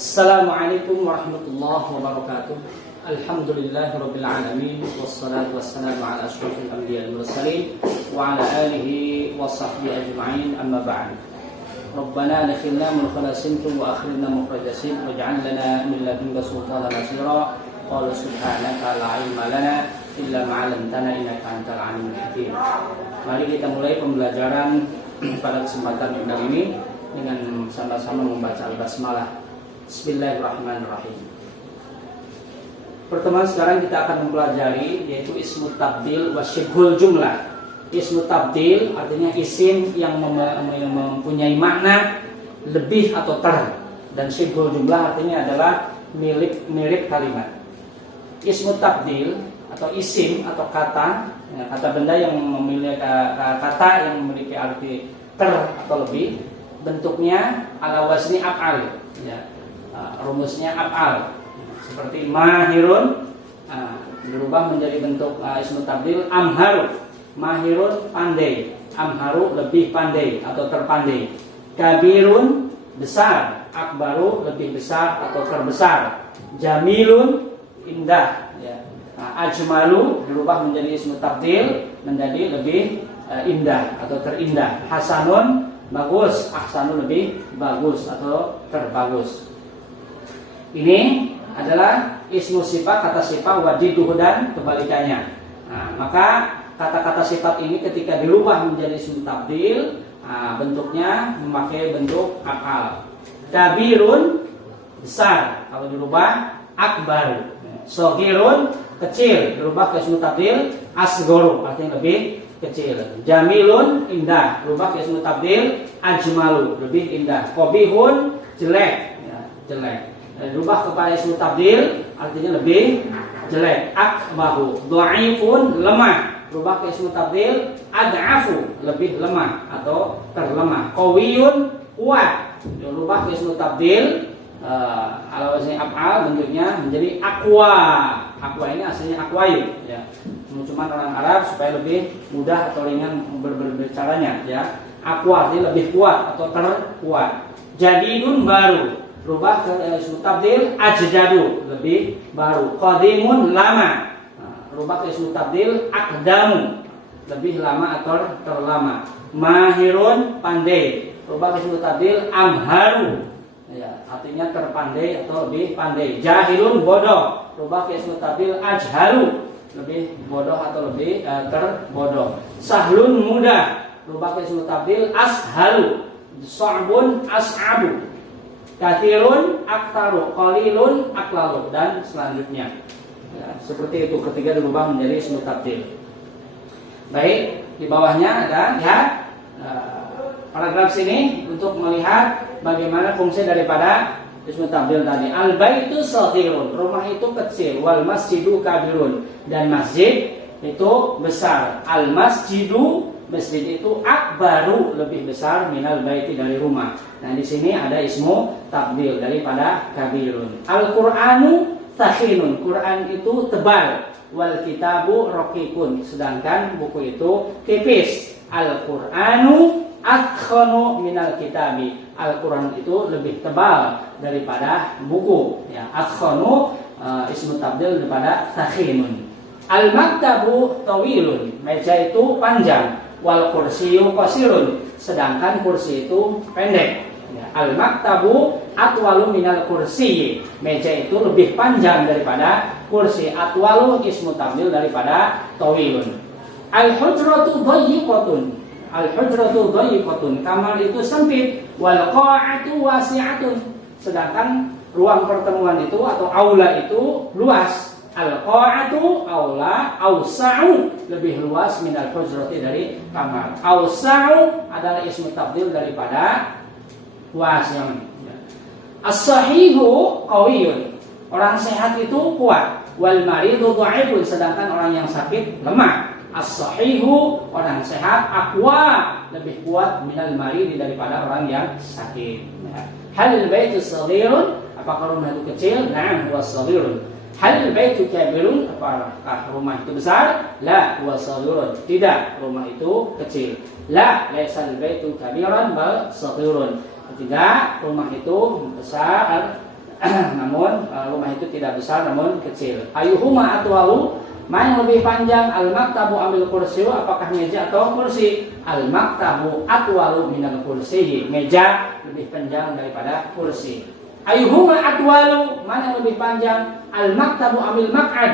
Assalamualaikum warahmatullahi wabarakatuh. Alhamdulillahirabbil alamin wassalatu wassalamu ala asyrofil anbiya'i wal mursalin wa ala alihi wa sahbihi ajma'in, amma ba'd. Rabbana adkhilna mudkhala sidqin wa akhrijna mukhraja sidqin waj'al lana min ladunka sultanan nasira. Qala subhanaka la ilma lana illa ma 'allamtana innaka antal alimul hakim. Mari kita mulai pembelajaran pada kesempatan kali ini dengan sama-sama membaca Al-Basmalah. Bismillahirrahmanirrahim. Pertemuan sekarang kita akan mempelajari yaitu ismu tabdil wa syibhul jumlah. Ismu tabdil artinya isim yang mempunyai makna lebih atau ter, dan syibhul jumlah artinya adalah mirip kalimat. Ismu tabdil atau isim atau kata, kata benda yang memiliki kata yang memiliki arti ter atau lebih, bentuknya ala wazni af'al, ya. Rumusnya af'al, seperti mahirun berubah menjadi bentuk ismu tabdil amharu. Mahirun pandai, amharu lebih pandai atau terpandai. Kabirun besar, akbaru lebih besar atau terbesar. Jamilun indah, ya. Ajmalu berubah menjadi ismu tabdil menjadi lebih indah atau terindah. Hasanun bagus, ahsanu lebih bagus atau terbagus. Ini adalah ismu sifat, kata sifat, wadiduhu dan kebalikannya. Maka kata-kata sifat ini ketika dirubah menjadi ismu tabdil, bentuknya memakai bentuk af'al. Kabirun besar, kalau dirubah akbar. Shogirun kecil, dirubah ke ismu tabdil asgoru, artinya lebih kecil. Jamilun indah, berubah ke ismu tabdil ajmalu, lebih indah. Qobihun jelek, ya, jelek. Dirubah kepada ismu tabdil artinya lebih jelek. Akbahu dhaifun lemah, berubah ke ismu tabdil ad'afu, lebih lemah atau terlemah. Qawiyun kuat, dirubah ke ismu tabdil ala wazni af'al, bentuknya menjadi aqwa. Aqwa ini aslinya aqwayu, ya. Cuma orang Arab supaya lebih mudah atau ringan berbicaranya, ya. Aqwa artinya lebih kuat atau terkuat. Jadidun baru, berubah ke ismu tabdil ajdadu, lebih baru. Qadimun lama, berubah ke ismu tabdil aqdamu, lebih lama atau terlama. Mahirun pandai, berubah ke ismu tabdil amharu, ya, artinya terpandai atau lebih pandai. Jahilun bodoh, berubah ke ismu tabdil ajhalu, lebih bodoh atau lebih terbodoh. Sahlun mudah, berubah ke ismu tabdil ashalu. Sa'bun as'abu. Kathirun aktaru, qalilun aklalu, dan selanjutnya, ya, seperti itu ketika dirubah menjadi ismu tabdil. Baik, di bawahnya ada lihat paragraf sini untuk melihat bagaimana fungsi daripada ismu tabdil tadi. Al baitu saghirun, rumah itu kecil. Wal masjidu kabirun, dan masjid itu besar. Al masjidu, masjid itu akbaru, lebih besar, minal baiti, dari rumah. Nah, di sini ada ismu tabdil daripada kabirun. Al-Qur'anu thakinun, Quran itu tebal. Wal kitabu raqiqun, sedangkan buku itu tipis. Al-Qur'anu atkhanu minal kitabi, Al-Quran itu lebih tebal daripada buku, ya. Atkhanu ismu tabdil daripada thakinun. Al-maktabu tawilun, meja itu panjang. Wal kursiyu qasirun, sedangkan kursi itu pendek, ya. Al-maktabu atwalu minal kursi, meja itu lebih panjang daripada kursi. Atwalu ismu tabdil daripada tawilun. Al-hujratu dayyiqatun, al-hujratu dayyiqatun, kamar itu sempit. Wal qa'atu wasi'atun, sedangkan ruang pertemuan itu atau aula itu luas. Al-qa'atu aula awsa'u, lebih luas minal hujrati, dari kamar. Awsa'u adalah ismu tabdil daripada wasi'un. As-sahihu qawiyun, orang sehat itu kuat. Wal maridu dha'ifun, sedangkan orang yang sakit lemah. As-sahihu, orang sehat, aqwa, lebih kuat, minal maridi, daripada orang yang sakit. Halil baitu saghirun, apakah rumah itu kecil? Na'am huwa saghirun. Halil baitu kabirun, apakah rumah itu besar? La huwa saghirun, tidak, rumah itu kecil. La laisal baitu kabiran bal saghirun, tidak, rumah itu besar namun rumah itu tidak besar namun kecil. Ayuhuma atwalu, mana yang lebih panjang? Al-maktabu ambil kursi, apakah meja atau kursi? Al-maktabu atwalu minal kursi, meja lebih panjang daripada kursi. Ayuhuma atwalu, mana yang lebih panjang? Al-maktabu ambil mak'ad,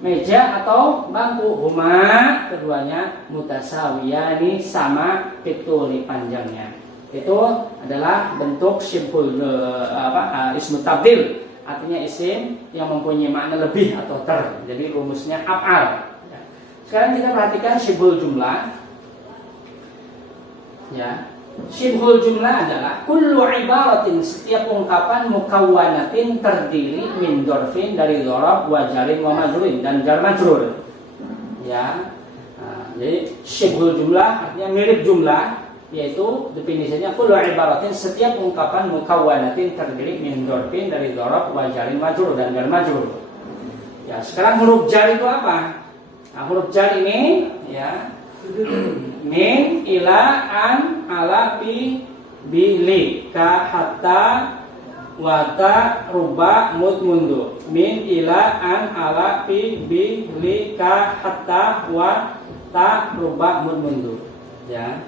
meja atau bangku. Huma, keduanya mutasawiyani, sama pituli panjangnya. Itu adalah bentuk syibhul ismu tabdil, artinya isim yang mempunyai makna lebih atau ter. Jadi rumusnya af'al. Sekarang kita perhatikan syibhul jumlah. Ya, syibhul jumlah adalah kullu ibaratin, setiap ungkapan mukawwanatin terdiri min dorfin, dari dhorob, wa jarin wa majrurin, dan jar majrur. Ya, jadi syibhul jumlah artinya mirip jumlah, yaitu definisinya kullu ibaratin, setiap ungkapan mukawwanatin terdiri min dorfin, dari dhorob, wa jarin majrur, dan jar majrur. Ya, sekarang huruf jar itu apa? Nah, huruf jar ini ya min, ila, an, ala, bi, li, ka, hatta, wata, ruba, mud, mundu. Min, ila, an, ala, bi, li, ka, hatta, wata, ruba, mud, mundu. Ya.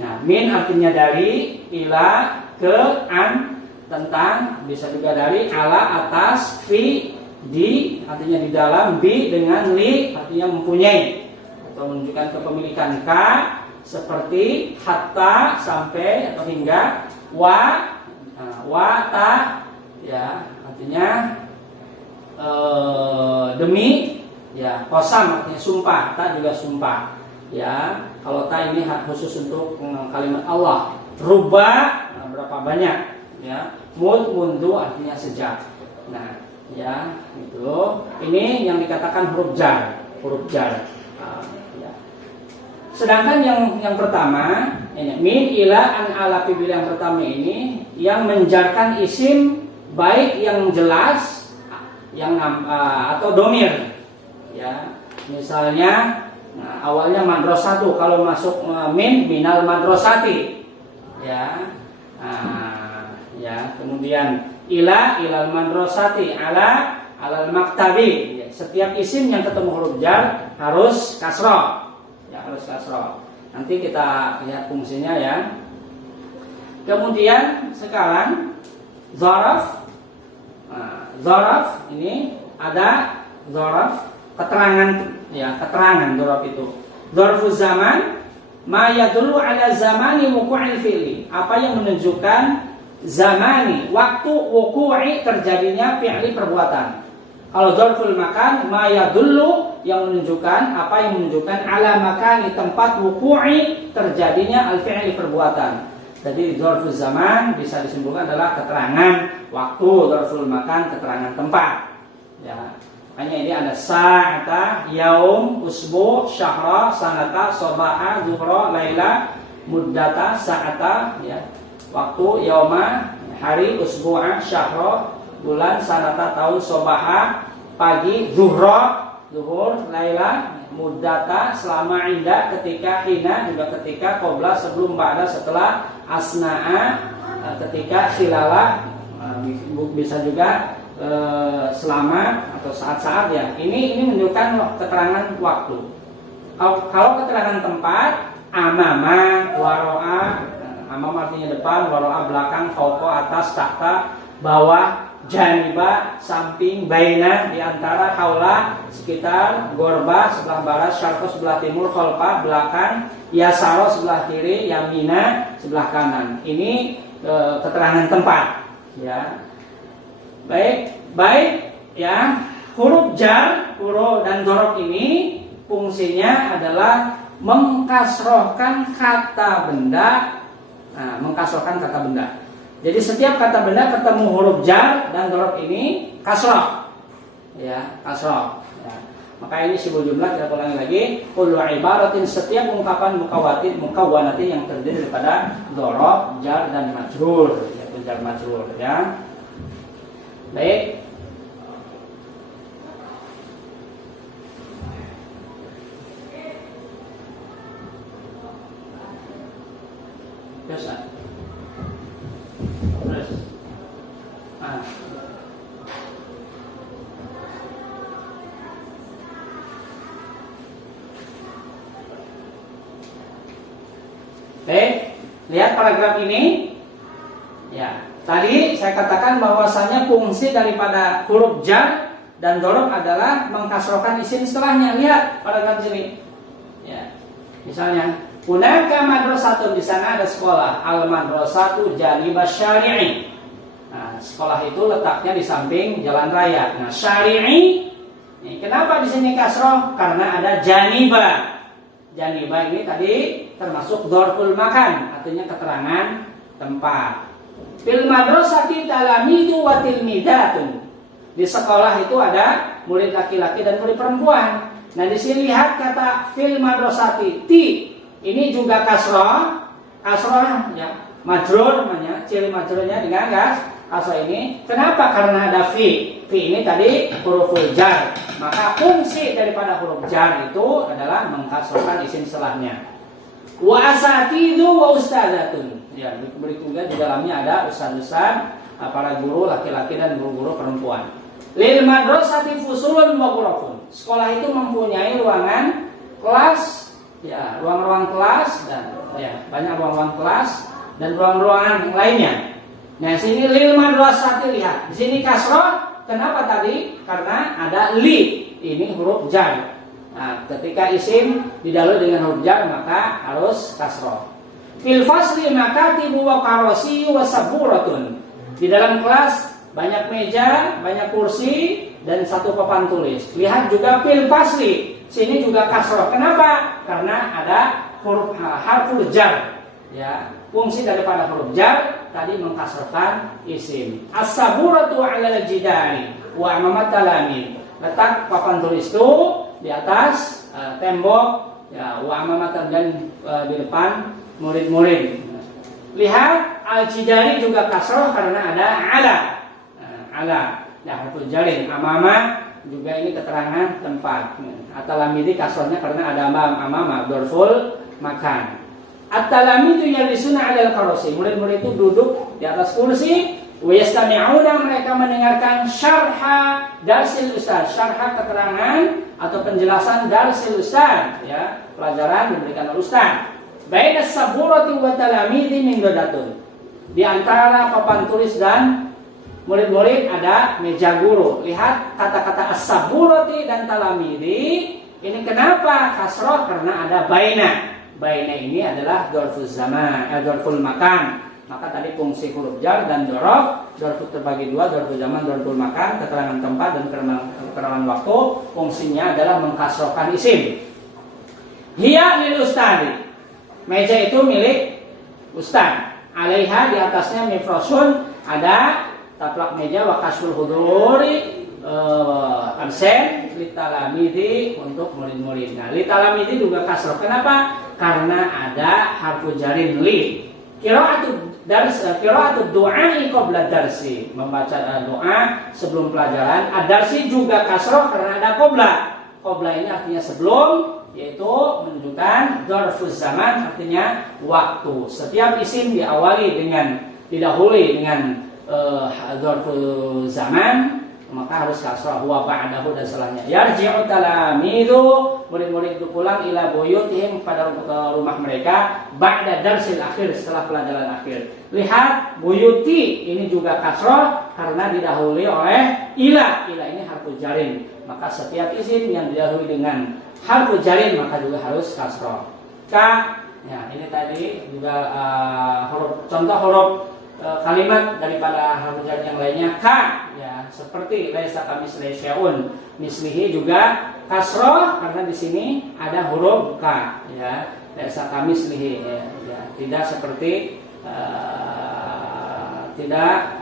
Nah, min artinya dari, ila, ke, an, tentang, bisa juga dari, ala, atas, fi, di, artinya di dalam, bi dengan li, artinya mempunyai atau menunjukkan kepemilikan, ka, seperti, hatta, sampai atau hingga, wa, ta, ya, artinya demi, ya, qasam artinya sumpah, ta juga sumpah. Ya, kalau ta ini khusus untuk kalimat Allah. Ruba, berapa banyak, ya. Mud, mundu artinya sejak. Nah, ya, itu. Ini yang dikatakan huruf jar, huruf jar. Ya. Sedangkan yang pertama, ini min, ila, an, ala, fi, yang pertama ini yang menjarkan isim baik yang jelas, yang atau domir. Ya, misalnya. Nah, awalnya madrasatu, kalau masuk min, minal madrasati, ya. Ya, kemudian ila, ilal madrasati, ala, alal maktabi. Ya, setiap isim yang ketemu huruf jar harus kasroh, ya, harus kasroh. Nanti kita lihat fungsinya ya. Kemudian sekarang dzaraf. Dzaraf ini ada dzaraf keterangan, ya, keterangan dzaraf itu. Dzarfuz zaman ma yadullu ala zamani wuqu'il fi'li, apa yang menunjukkan zamani, waktu wuqu'i, terjadinya fi'li perbuatan. Kalau dzarful makan ma yadullu, yang menunjukkan, apa yang menunjukkan ala makani, tempat wuqu'i, terjadinya al fi'li perbuatan. Jadi dzarfuz zaman bisa disimpulkan adalah keterangan waktu, dzarful makan keterangan tempat. Ya. Makanya ini ada sa'ata, yaum, usbu, syahra, sanata, sobaha, zuhra, laila, muddata, sa'ata, ya. Waktu, yauma, hari, usbu'a, syahra, bulan, sanata, tahun, sobaha, pagi, zuhra, zuhur, laila, muddata, selama, indah, ketika, hina, juga ketika, qobla, sebelum, ba'da, setelah, asna'a, ketika, khilala, bisa juga selama atau saat-saat, ya. Ini menunjukkan keterangan waktu. Kalau keterangan tempat, amama, waro'a, amam artinya depan, waro'a belakang, fauqa atas, tahta bawah, janiba samping, baina di antara, haula sekitar, gorba sebelah barat, syarqa sebelah timur, khalfa belakang, yasaro sebelah kiri, yamina sebelah kanan. Ini keterangan tempat, ya. Baik, ya. Huruf jar, huruf dan dzaraf ini fungsinya adalah mengkasrohkan kata benda. Nah, mengkasrohkan kata benda. Jadi setiap kata benda ketemu huruf jar dan dzaraf ini kasroh, ya, kasroh. Ya. Maka ini syibhul jumlah, kita ulangi lagi. Kullu ibaratin, setiap ungkapan mukawwanatin yang terdiri daripada dzaraf, jar dan majrur, yaitu jar majrur, ya. Baik. Terus. Lihat paragraf ini. Ya, tadi saya katakan bahwasanya fungsi daripada huruf jar dan dzaraf adalah mengkasrohkan isim setelahnya. Lihat paragraf sini. Ya. Misalnya, hunaka madrasatun, di sana ada sekolah. Al madrasatu janibas syari'i. Nah, sekolah itu letaknya di samping jalan raya. Nah, syari'i. Kenapa di sini kasroh? Karena ada janiba. Janiba ini tadi termasuk dzarful makan, artinya keterangan tempat. Fil madrasati talamidu wa tilmidatun. Di sekolah itu ada murid laki-laki dan murid perempuan. Nah, di sini lihat kata fil madrasati, ti ini juga kasroh. Kasroh ya, majrur namanya, ciri majrurnya dengan kasroh ini. Kenapa? Karena ada fi. Fi ini tadi huruful jar. Maka fungsi daripada huruf jar itu adalah mengkasrohkan isim setelahnya. Wa asatidu wa ustadzatun. Ya, berikutnya di dalamnya ada ustaz-ustaz, para guru laki-laki dan guru-guru perempuan. Lil madrasati fusulun wa ghurafun. Sekolah itu mempunyai ruangan kelas, ya, ruang-ruang kelas dan ya, banyak ruang-ruang kelas dan ruang-ruangan lainnya. Nah, sini lil madrasati, lihat. Di sini kasroh. Kenapa tadi? Karena ada li. Ini huruf jar. Nah, ketika isim didahului dengan huruf jar maka harus kasroh. Fil fasli makatibu wa karasi wa saburatun. Di dalam kelas banyak meja, banyak kursi dan satu papan tulis. Lihat juga fil fasli. Sini juga kasroh. Kenapa? Karena ada huruf harful jar. Ya, fungsi daripada huruf jar tadi mengkasrohkan isim. As-saburatu 'alal jidari wa amamat talamin. Letak papan tulis itu di atas tembok, ya, wa amamat dan di depan murid-murid. Lihat al-jidari juga kasroh karena ada ala. Ala, ya, harful jarin. Amama juga ini keterangan tempat. At-talamidi kasrohnya karena ada amama, dzarful makan. At-talamidu yajlisuna 'alal karasi. Murid-murid itu duduk di atas kursi. Wa yastami'una, mereka mendengarkan syarha darsil ustaz. Syarha keterangan atau penjelasan darsil ustaz, ya, pelajaran diberikan oleh ustaz. Baina saburati wa talamidi min gadatun. Di antara papan tulis dan murid-murid ada meja guru. Lihat kata-kata as-saburati dan talamidi. Ini kenapa kasroh? Karena ada baina. Baina ini adalah dzarful zaman, dzarful makan. Maka tadi fungsi huruf jar dan dzaraf, dzarf terbagi dua, dzarful zaman, dzarful makan, keterangan tempat dan keterangan waktu. Fungsinya adalah mengkasrohkan isim. Hiya lil ustadi. Meja itu milik ustaz. Alaiha, di atasnya mifrosun, ada taplak meja wa kasrul huduri, absen, litalamidi untuk murid-murid. Nah, litalamidi juga kasroh. Kenapa? Karena ada harfu jarin li. Qira'atu du'ai qabla darsi, membaca doa sebelum pelajaran. Ad-darsi juga kasroh karena ada qabla. Qabla ini artinya sebelum, yaitu menunjukkan dzarfuz zaman, artinya waktu. Setiap isim didahului dengan dzarfuz zaman, maka harus kasrah. Wa ba'dahu, dan setelahnya. Yarji'u talamidu, murid-murid itu pulang ila buyutihim, pada rumah mereka, ba'da darsil akhir, setelah pelajaran akhir. Lihat buyuti ini juga kasrah karena didahului oleh ila. Ila ini harfu jarin. Maka setiap isim yang didahului dengan harfu jarin maka juga harus kasrah. Ka, ya, ini tadi juga contoh huruf kalimat daripada harfu jarin yang lainnya. Ka, ya, seperti laisa kamitslihi syai'un. Mislihi juga kasroh karena di sini ada huruf ka, ya, laisa kamitslihi, ya, tidak seperti tidak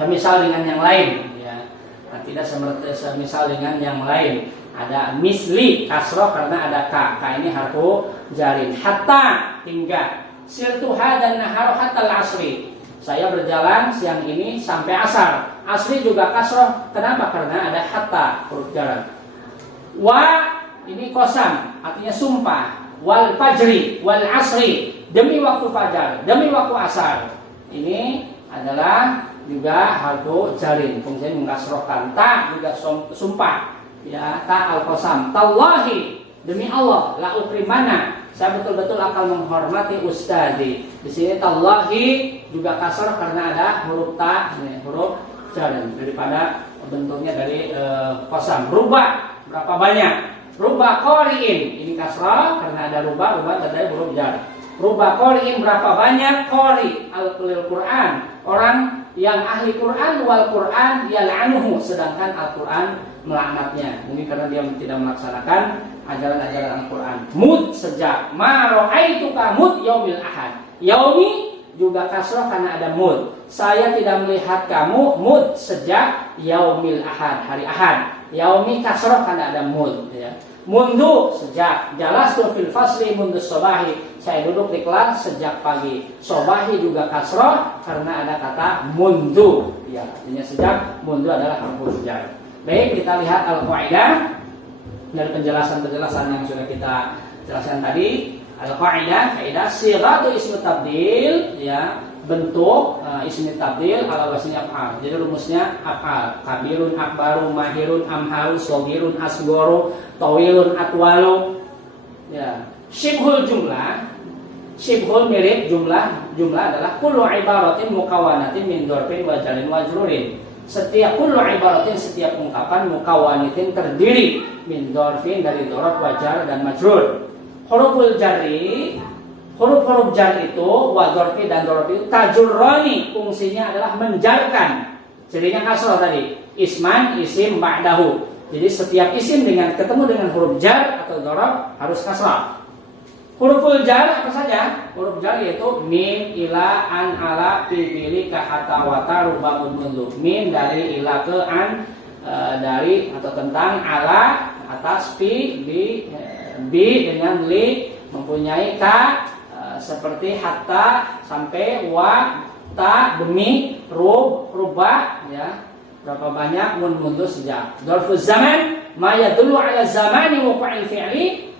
semisal dengan yang lain, ya. Nah, tidak semisal dengan yang lain. Ada misli kasroh karena ada ka. Ka ini harfu jarin. Hatta, hingga. Sirtuha dan nahar hatta al-asri. Saya berjalan siang ini sampai asar. Asri juga kasroh. Kenapa? Karena ada hatta, huruf jar. Wa, ini kosam, artinya sumpah. Wal fajri, wal asri, demi waktu fajar, demi waktu asar. Ini adalah juga harfu jarin. Fungsinya mengkasrohkan. Ta juga sumpah. Ya, ta al-qasam. Tallahi, demi Allah, la ukrimana, Saya betul-betul akan menghormati ustadi. Di sini tallahi juga kasrah karena ada huruf ta, huruf jar daripada bentuknya dari qasam. Ruba berapa banyak? Ruba qari'in ini kasrah karena ada ruba tanda huruf jar. Ruba qari'in berapa banyak? Qari al-Qur'an, orang yang ahli Quran, wal Quran yal'anuhu, sedangkan Al-Quran melaknatnya. Mungkin karena dia tidak melaksanakan ajaran-ajaran Al-Quran. Mud sejak, ma ra'aituka mud yaumil ahad. Yaumi juga kasrah karena ada mud. Saya tidak melihat kamu mud sejak yaumil ahad, hari ahad. Yaumi kasrah karena ada mud, ya. Mundu sejak, jalastu fil fasli mundu sobahi, saya duduk di kelas sejak pagi. Sobahi juga kasroh karena ada kata mundu, ya, artinya sejak. Mundu adalah huruf jar. Baik, kita lihat al-qaidah dari penjelasan-penjelasan yang sudah kita jelaskan tadi. Al-qaidah, kaidah sighatu ismu tabdil, ya, bentuk ismi tabdil ala wazni af'al. Jadi rumusnya af'al. Kabirun akbaru, mahirun amharu, shogirun asgoru, tawilun atwalu. Ya. Syibhul jumlah, syibhul mirip jumlah adalah kullu ibaratin mukawwanatin min dzarfin wa jarin wa majrurin. Setiap kullu ibaratin, setiap ungkapan mukawwanatin terdiri min dzarfin dari dzarf, wa jar dan majrur. Huruful jarri, huruf-huruf jar itu wa dzarfi dan dzarf itu tajurrani, fungsinya adalah menjarkan. Jadinya kasrah tadi. Isman, isim ba'dahu. Jadi setiap isim dengan ketemu dengan huruf jar atau dzarf harus kasrah. Huruful jar apa saja? Huruf jar yaitu min, ila, an, ala, fi, pilih, ka, hatta, wa, ta, ruba, mundu. Min dari ila ke an, dari atau tentang, ala atas, fi, bi dengan li, mempunyai, ka seperti hatta sampai, wa, ta demi, ruba, ya. Berapa banyak, mundu sejak. Dzarfuz zaman ma yadullu ala zamani wuqu'il fi'li,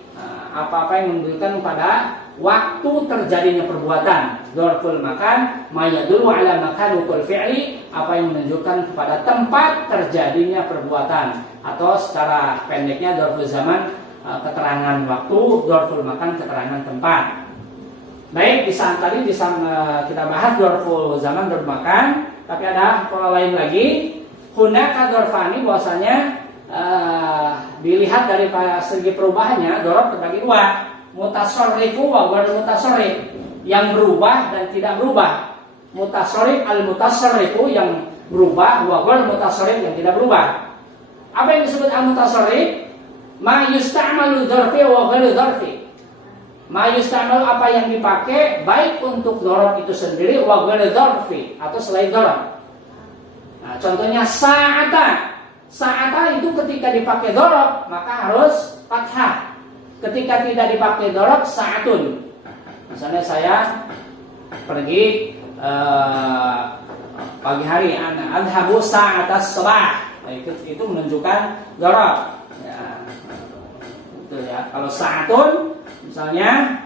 apa-apa yang menunjukkan pada waktu terjadinya perbuatan. Dzarful makan ma yadullu ala makan wuqu'il fi'li, apa yang menunjukkan kepada tempat terjadinya perbuatan. Atau secara pendeknya dzarful zaman, keterangan waktu, dzarful makan keterangan tempat. Baik, di saat tadi kita bahas dzarful zaman, dzarful makan, tapi ada pola lain lagi. Hunaka dzarfani, bahwasanya dilihat dari segi perubahannya, dzarf terbagi dua, mutasarrifu wa ghairu mutasarrif, yang berubah dan tidak berubah. Mutasarrif, al-mutasarrifu yang berubah, wa ghairu mutasarrif yang tidak berubah. Apa yang disebut al-mutasarrif? Ma yusta'malu dzarfi wa ghairu dzarfi. Ma yusta'malu, apa yang dipakai baik untuk dzarf itu sendiri, wa ghairu dzarfi, atau selain dzarf. Nah, contohnya sa'ata. Sa'ata itu ketika dipakai dzarf maka harus fathah. Ketika tidak dipakai dzarf, sa'atun. Misalnya saya pergi pagi hari, adhabu sa'atas sabah. Nah, itu menunjukkan dzarf. Ya, itu ya. Kalau sa'atun misalnya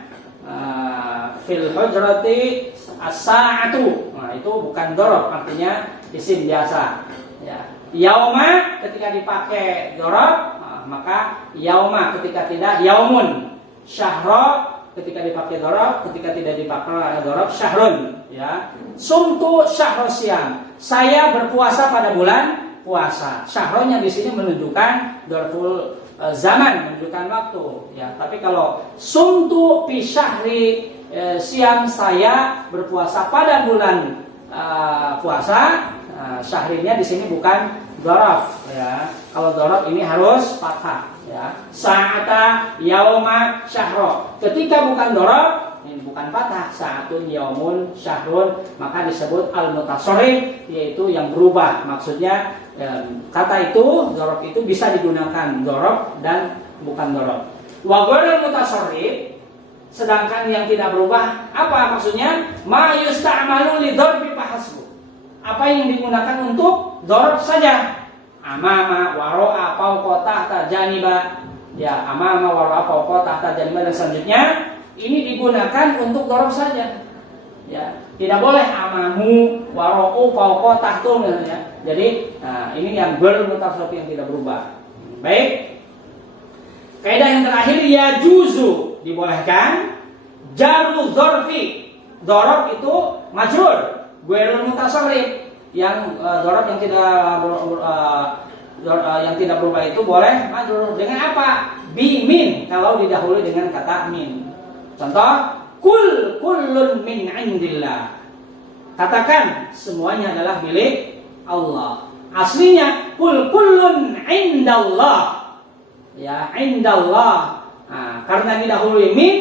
fil hujrati as-sa'atu. Nah, itu bukan dzarf, artinya isim biasa. Ya. Yauma ketika dipakai dzarf, maka yauma, ketika tidak yaumun. Syahra ketika dipakai dzarf, ketika tidak dipakai dzarf syahrun, ya. Sumtu syahrosiam, saya berpuasa pada bulan puasa. Syahronya di sini menunjukkan dzarful zaman, menunjukkan waktu, ya. Tapi kalau sumtu fi syahri siam, saya berpuasa pada bulan puasa, syahrinya di sini bukan dzaraf, ya. Kalau dzaraf ini harus fathah, ya. Sa'ata, yauma, syahra. Ketika bukan dzaraf, ini bukan fathah, sa'atun, yaumun, syahrun, maka disebut al-mutasarrif, yaitu yang berubah. Maksudnya kata itu, dzaraf itu bisa digunakan dzaraf dan bukan dzaraf. Wa ghairul mutasarrif, sedangkan yang tidak berubah, apa maksudnya? Ma yusta'malu li dzarfi fahasbu, apa yang digunakan untuk dzarf saja. Amama, waro'a, fawqa, tahta, janiba, ya. Amama, waro'a, fawqa, tahta, janiba, dan selanjutnya ini digunakan untuk dzarf saja, ya. Tidak boleh amamu, waro'u, fawqa, tahtu, ya. Jadi ini yang bermutasarrif, yang tidak berubah. Baik. Kaidah yang terakhir, ya juzu, dibolehkan jaru dzarfi. Dzaraf itu majrur, ghairul mutasarrif. Yang dzaraf yang tidak berubah itu boleh majrur dengan apa? Bi min, kalau didahului dengan kata min. Contoh, kullun min indillah. Katakan semuanya adalah milik Allah. Aslinya kullun indallah. Ya, indallah. Nah, karena didahului min,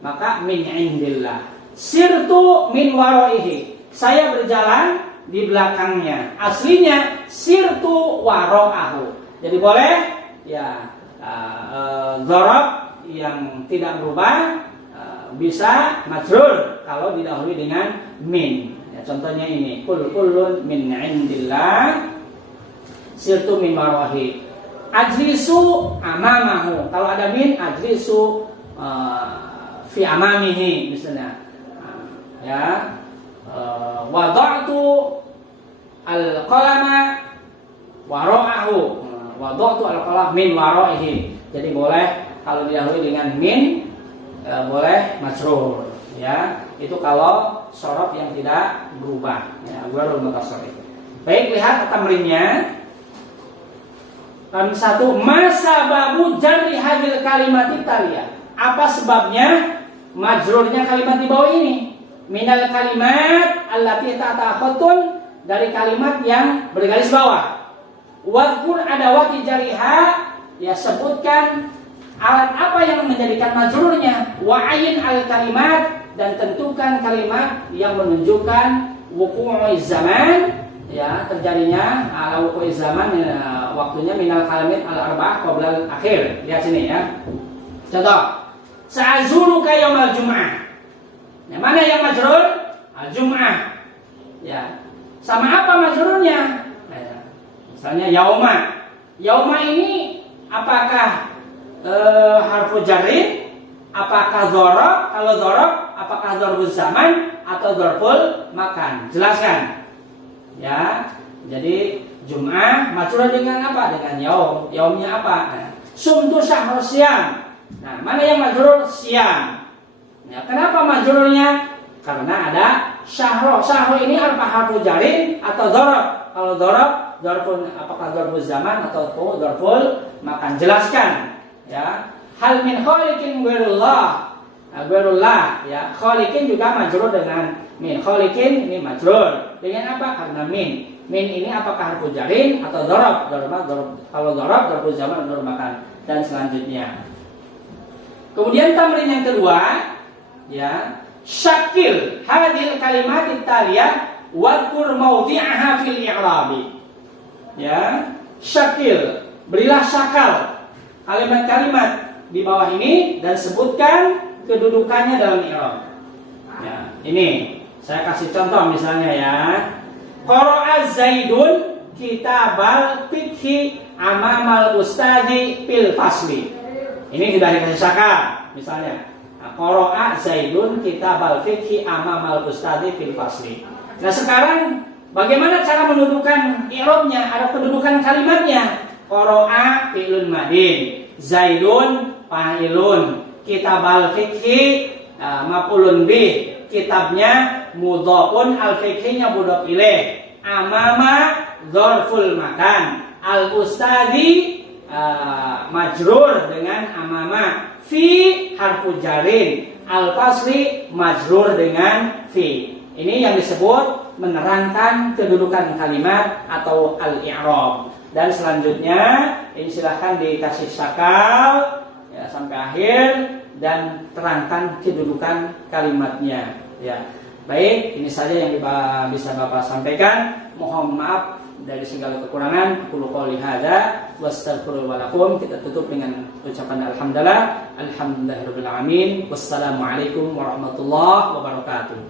maka min indillah. Sirtu min waraihi. Saya berjalan di belakangnya. Aslinya sirtu wara'ahu. Jadi boleh ya dzaraf yang tidak berubah bisa majrur kalau didahului dengan min. Ya, contohnya ini, kullun min indillah, sirtu min waraihi. Ajlisu amamahu. Kalau ada min, ajlisu fi amamihi misalnya. Ya, wada'tu al-qalama wara'ahu. Wada'tu al-qalam min wara'ihi. Jadi boleh kalau didahului dengan min, boleh majrur. Ya, itu kalau sorof yang tidak berubah. Ya, ghairul mutasarrif. Baik, lihat tamrinnya. Satu, masa babu jarri hadil kalimat taliyah. Apa sebabnya majrurnya kalimat di bawah ini? Minal kalimat allati ta'ta khatun, dari kalimat yang bergaris bawah. Wadkur adawati jariha, ya sebutkan alat apa yang menjadikan majrurnya. Wa'ayin al kalimat, dan tentukan kalimat yang menunjukkan wuqu'u zaman, ya terjadinya ala wuqu'u zaman, ya, waktunya minal kalimat al arba'ah qabla al akhir. Lihat sini ya. Contoh, sa'azuruka yaumal jum'ah. Yang mana yang majrur? Al-jum'ah. Ya. Sama apa majrurnya? Ya. Misalnya yauma. Yauma ini apakah harfu jarrin? Apakah dzaraf? Kalau dzaraf, apakah dzarful zaman atau dzarful makan? Jelaskan. Ya. Jadi jum'ah majrur dengan apa? Dengan yaum. Yaumnya apa? Nah, sumtu syahrul syam. Nah, mana yang majrur? Syam. Ya, kenapa majrurnya? Karena ada syahro. Syahro ini apakah harfu jarin atau dzaraf? Kalau dzaraf, dzarfun apakah dzarful zaman atau dzarful makan? Jelaskan. Ya. Hal min khaliqin ghairullah. Ghairullah, ya. Khaliqin juga majrur dengan min. Khaliqin ini majrur. Dengan apa? Karena min. Min ini apakah harfu jarin atau dzaraf? Kalau dzaraf, dzarful zaman atau makan, dan selanjutnya. Kemudian tamrin yang kedua, ya, syakil hadil kalimat taliyah wadkur mawdi'aha fil i'rabi. Ya, syakil, berilah syakal kalimat-kalimat di bawah ini dan sebutkan kedudukannya dalam i'rab. Ya, ini saya kasih contoh misalnya ya. Qara'a Zaidun kitabal fiqhi amamal ustadi fil fasli. Ini sudah dikasih syakal misalnya. Qara'a Zaidun kitabal fiqhi amamal ustadi fil fasli. Nah, sekarang bagaimana cara mendudukan i'rabnya? Ada pendudukan kalimatnya. Qara'a fi'lun madin, Zaidun fa'ilun, kitabal fiqhi maf'ulun bih, kitabnya mudhafun, al fiqhinya mudhaf ilaih, amama dzarful makan, al ustadi majrur dengan amama, fi harfu jarin, al fasli majrur dengan fi. Ini yang disebut menerangkan kedudukan kalimat atau al-i'rab. Dan selanjutnya ini silahkan dikasih syakal ya, sampai akhir dan terangkan kedudukan kalimatnya. Ya, baik, ini saja yang bisa Bapak sampaikan. Mohon maaf dari segala kekurangan. Aku qouli hadza wastaghfiru wa lakum. Kita tutup dengan ucapan alhamdulillah, alhamdulillahirabbil alamin. Wassalamualaikum warahmatullahi wabarakatuh.